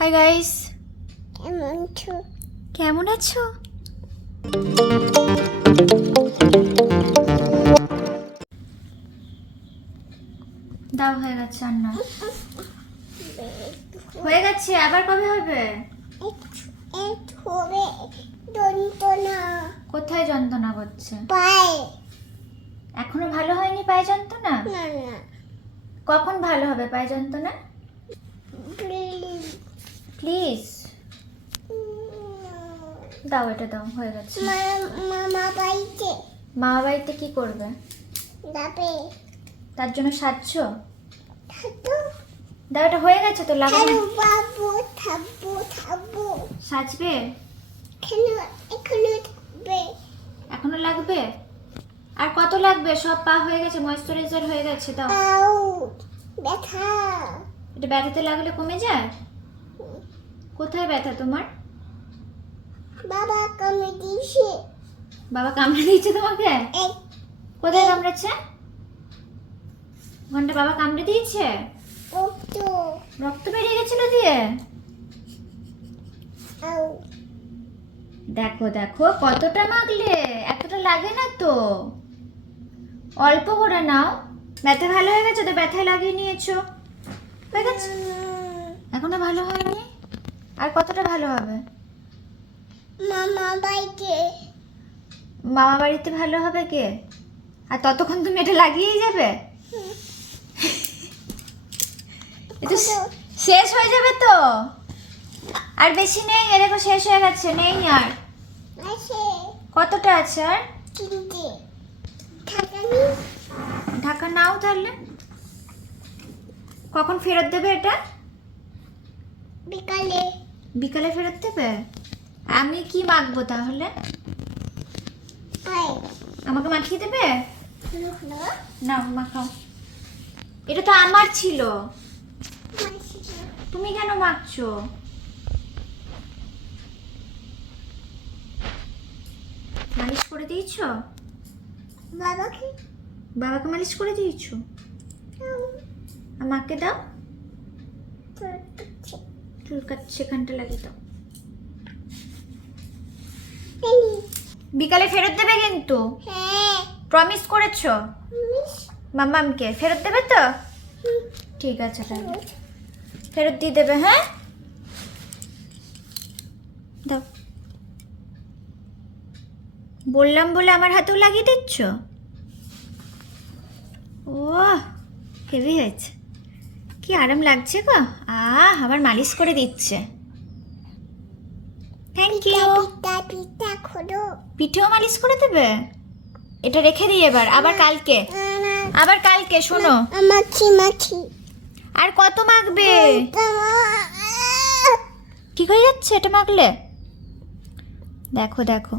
Hi guys কেমন তো কেমন আছো? দাও হয়ে গেছে রান্না। হয়ে গেছে আবার কবে হবে? হবে। দন্তনা কোথায় যন্ত্রণা করছে? পায়। এখনও ভালো হয়নি পায়ে যন্ত্রণা? না না। কখন ভালো হবে পায়ে যন্ত্রণা? প্লিজ। দাও এটা দাও হয়ে গেছে। মামা বাড়িতে মা বাড়িতে কি করবে? যাবে। তার জন্য সাজছ? দাও এটা হয়ে গেছে তো হ্যালো বাবু থাকব থাকব। সাজবে? এখনও থাকবে। এখনও লাগবে? আর কত লাগবে? সব পা হয়ে গেছে ময়েশ্চারাইজার হয়ে গেছে দাও। ব্যথা। এটা ব্যথাতে লাগলে কমে যায়? কোথায় ব্যথা তোমার? বাবা কমে দিয়েছে বাবা কামড়ে দিয়েছে তোমাকে কোথায় কামড়েছে? ওখানটা বাবা কামড়ে দিয়েছে? রক্ত। বেরিয়ে গেছিল দিয়ে? দেখো দেখো কতটা মাগলে এতটা লাগে না তো। অল্প করে নাও। ব্যথা ভালো হয়ে গেছে তো? ব্যথায় লাগিয়ে নিয়েছো। হয়ে গেছে? এখনও ভালো হয়নি? আর কতটা ভালো হবে? মামা বাড়িতে মামা বাড়িতে ভালো হবে কে? আর ততক্ষণ তুমি এটা লাগিয়েই যাবে? এটা শেষ হয়ে যাবে তো? আর বেশি নেই দেখো শেষ হয়ে গেছে নেই আর। কতটা আছে আর? ঢাকা নাও তাহলে। কখন ফেরত দেবে এটা? বিকালে। বিকালে ফেরত দেবে? আমি কি মাখবো তাহলে? আমাকে মাখিয়ে দেবে? না। মাখাও। এটা তো আমার ছিল। তুমি কেন মাখছো? মালিশ করে দিয়েছ? বাবাকে? বাবাকে মালিশ করে দিয়েছ? আর মাকে দাও? চুল কাট সেখানটা লাগিয়ে দাও। বিকালে ফেরত দেবে কিন্তু? হ্যাঁ। প্রমিস করেছ? মাম্মামকে ফেরত দেবে তো? ঠিক আছে তাহলে। ফেরত দিয়ে দেবে হ্যাঁ? দাও। বললাম বলে আমার হাতেও লাগিয়ে দিচ্ছ? ও হেভি হয়েছে। কি আরাম লাগছে গো? আহ আবার মালিশ করে দিচ্ছে। থ্যাংক ইউ পিঠেও মালিশ করে দেবে? এটা রেখে দিই এবার আবার কালকে। আবার কালকে শোনো। মাছি মাছি। আর কত মাখবে? ঠিক হয়ে যাচ্ছে এটা মাখলে? দেখো দেখো।